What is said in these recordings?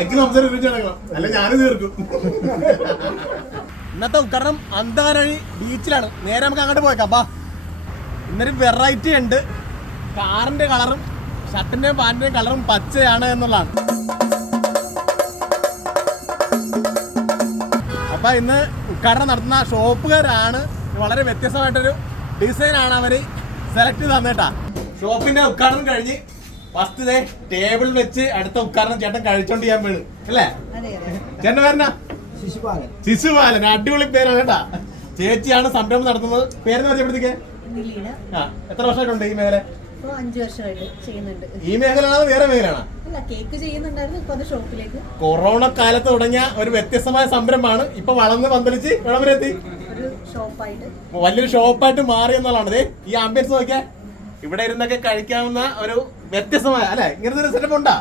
അവസരം രുചിയടക്കണം അല്ല ഞാനും തീർക്കും. ഇന്നത്തെ ഉദ്ഘാടനം അന്താരഴി ബീച്ചിലാണ്. നേരെ നമുക്ക് അങ്ങോട്ട് പോയേക്കാം. ബാ. ഇന്നൊരു വെറൈറ്റി ഉണ്ട്. കാറിന്റെ കളറും ഷർട്ടിന്റെയും പാന്റിന്റെയും കളറും പച്ചയാണ് എന്നുള്ളതാണ്. അപ്പൊ ഇന്ന് ഉദ്ഘാടനം നടത്തുന്ന ഷോപ്പുകാരാണ്. വളരെ വ്യത്യസ്തമായിട്ടൊരു ഡിസൈനാണ് അവർ സെലക്ട് തന്നേട്ടാ. ഷോപ്പിന്റെ ഉദ്ഘാടനം കഴിഞ്ഞ് ഫസ്റ്റ് ഡേ ടേബിൾ വെച്ച് അടുത്ത ഉദ്ഘാടനം ചേട്ടൻ കഴിച്ചോണ്ട് ചെയ്യാൻ വേണം. അല്ലേ? അതെ അതെ. ചേട്ടൻ പേരനാ ശിശുപാലൻ. ശിശുപാലൻ. അടിപൊളി പേരാണ് കേട്ടാ. ചേച്ചിയാണ് സംരംഭം നടത്തുന്നത്. പേരെന്ന് പറഞ്ഞപ്പോഴത്തേക്ക് ആ എത്ര വർഷമായിട്ടുണ്ട് ഈ മേഖല? ഇപ്പൊ അഞ്ചു വർഷമായിട്ട് ചെയ്യുന്നുണ്ട്. ഈ മേഖലയാണോ വേറെ മേഖലയാണോ? അല്ല കേക്ക് ചെയ്യുന്നുണ്ടായിരുന്നു ഇപ്പൊ അത് ഷോപ്പിലേക്ക്. കൊറോണ കാലത്ത് തുടങ്ങിയ ഒരു വ്യത്യസ്തമായ സംരംഭമാണ് ഇപ്പൊ വളർന്ന് പന്തലിച്ച് എവിടെ വരെ എത്തി വലിയൊരു ഷോപ്പായിട്ട് മാറി എന്നുള്ളതാണ് ദേ, ഈ ആംബിയൻസ് നോക്കിയാ. ഇവിടെ ഇരുന്നൊക്കെ കഴിക്കാവുന്ന ഒരു വ്യത്യസ്തമായ അല്ലെ? ഇങ്ങനത്തെ ഒരു സെറ്റപ്പ് ഉണ്ടാ?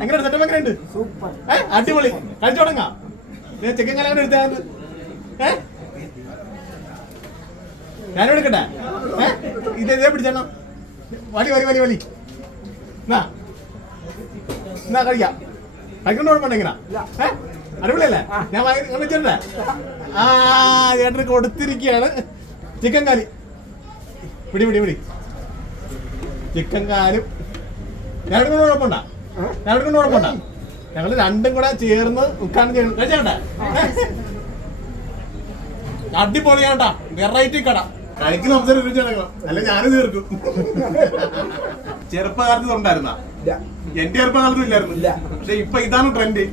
എങ്ങനെ സെറ്റപ്പ് എങ്ങനെയുണ്ട്? സൂപ്പർ ഏ അടിപൊളി. കഴിച്ചു തുടങ്ങാം. ചിക്കൻ കല എടുത്താ ഏഹ് ഞാനും എടുക്കട്ടെ ഏഹ് ഇത് ഇതേ പിടിച്ചേണം വലി വലി വലി വലി. എന്നാ? എന്നാ കഴിക്കാം. കഴിക്കണ്ട കുഴപ്പമുണ്ട് എങ്ങനാ ഏ? അടിപൊളിയല്ലേ? ഞാൻ ഇങ്ങനെ വെച്ചിട്ടുണ്ടേ. ആ ചേട്ടന് കൊടുത്തിരിക്കുകയാണ് ചിക്കൻ കറി. പിടി പിടി പിടി. ചിക്കൻ കാലും. എടുക്കുന്ന കുഴപ്പമുണ്ടാ എടുക്കുന്ന കുഴപ്പമുണ്ടാ ഞങ്ങൾ രണ്ടും കൂടെ ചേർന്ന് ഉദ്ഘാടനം ചെയ്യണം. കഴിച്ചേട്ടെ അടിപൊളിയാണ്ടാ വെറൈറ്റി കട. കഴിക്കുന്ന അവസരം രുചിയടക്കണം അല്ല ഞാനും തീർക്കും ചെറുപ്പകാലത്ത് ഉണ്ടായിരുന്ന ഇല്ല. എന്റെ ചെറുപ്പകാലത്തും ഇല്ലായിരുന്നു. ഇല്ല. പക്ഷെ ഇപ്പൊ ഇതാണ് ട്രെൻഡ്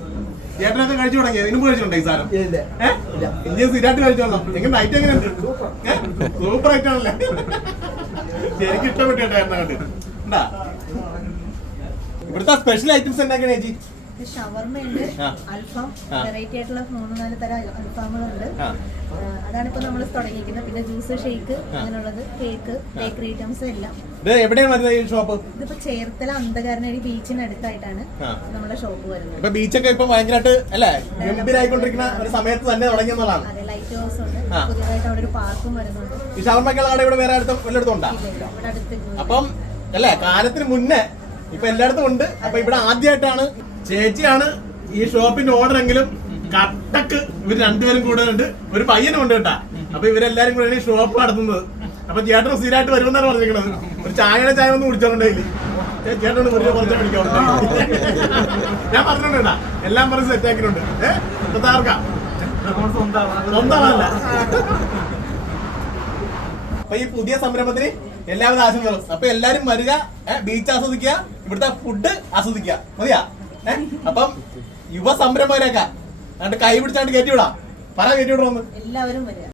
ചേട്ടനൊക്കെ കഴിച്ചു തുടങ്ങിയത് ഇതിനും കഴിച്ചിട്ടുണ്ടോ ഈ സാധനം? ഇനി സ്ഥിരമായിട്ട് കഴിച്ചോളാം. എങ്ങനെ നൈറ്റ് എങ്ങനെയുണ്ട്? സൂപ്പർ ആയിട്ടാണല്ലേ? ശരിക്കും ഇഷ്ടപ്പെട്ടു കേട്ടോ കണ്ട് ഇവിടുത്തെ സ്പെഷ്യൽ ഐറ്റംസ് എന്താ ചേച്ചി ഷവർമ ഉണ്ട് ആ. അൽഫാം വെറൈറ്റി ആയിട്ടുള്ള മൂന്ന് നാല് തരം അൽഫാമുകളുണ്ട്. അതാണ് ഇപ്പൊ നമ്മൾ തുടങ്ങിയിരിക്കുന്നത്. പിന്നെ ജ്യൂസ് ഷേക്ക് അങ്ങനെയുള്ളത് കേക്ക് ബേക്കറി ഐറ്റംസ് എല്ലാം. എവിടെയാണ് ഷോപ്പ് ഇതിപ്പോ ചേർത്തല അന്ധകാരനടി ബീച്ചിന് അടുത്തായിട്ടാണ് നമ്മുടെ ഷോപ്പ് വരുന്നത്. ഇപ്പൊ ബീച്ചൊക്കെ ഇപ്പൊ ഭയങ്കരമായിട്ട് അല്ലേ? ഗംഭീരായിക്കൊണ്ടിരിക്കുന്ന ഒരു സമയത്ത് തന്നെ തുടങ്ങിയെന്നുള്ളതാണ്. അതെ ലൈറ്റ് ഹൗസ് ഉണ്ട്. പുതിയതായിട്ട് അവിടെ ഒരു പാർക്കും വരുന്നുണ്ട്. ഈ ഷവർമ്മക്കുള്ള കട ഇവിടെ വേറെ അടുത്തും വല്ലയിടത്തും ഉണ്ടാ? അപ്പം അല്ലേ കാലത്തിന് മുന്നേ ഇപ്പൊ എല്ലായിടത്തും ഉണ്ട്. അപ്പൊ ഇവിടെ ആദ്യമായിട്ടാണ് ചേച്ചിയാണ് ഈ ഷോപ്പിന്റെ ഓർഡർ എങ്കിലും കട്ടക്ക് ഇവർ രണ്ടുപേരും കൂടെ ഉണ്ട് ഒരു പയ്യനും ഉണ്ട് കേട്ടാ. അപ്പൊ ഇവരെല്ലാരും കൂടെ ഈ ഷോപ്പ് നടത്തുന്നത്. അപ്പൊ ചേട്ടൻ സ്ഥിരമായിട്ട് വരുമെന്നാണ് പറഞ്ഞിരിക്കുന്നത് ഒരു ചായയുടെ ചായ ഒന്നും കുടിച്ചോണ്ടെങ്കിൽ ചേട്ടനോട് വെറുതെ കുറച്ച് പിടിക്കാറുണ്ട് ഞാൻ പറഞ്ഞിട്ടുണ്ട് എല്ലാം പറഞ്ഞ് സെറ്റ് ആക്കിയിട്ടുണ്ട്. ഏഹ് താർക്കാം സ്വന്തമല്ല അപ്പൊ ഈ പുതിയ സംരംഭത്തിന് എല്ലാവിധ ആശംസകളും. അപ്പൊ എല്ലാരും വരിക ബീച്ച് ആസ്വദിക്കുക ഇവിടുത്തെ ഫുഡ് ആസ്വദിക്കുക. മതിയാ? അപ്പം യുവ സംരംഭകരൊക്കെ കൈ പിടിച്ചാണ്ട് കയറ്റി വിടാം പറ കയറ്റി വിടണമെന്ന് എല്ലാവരും വരിക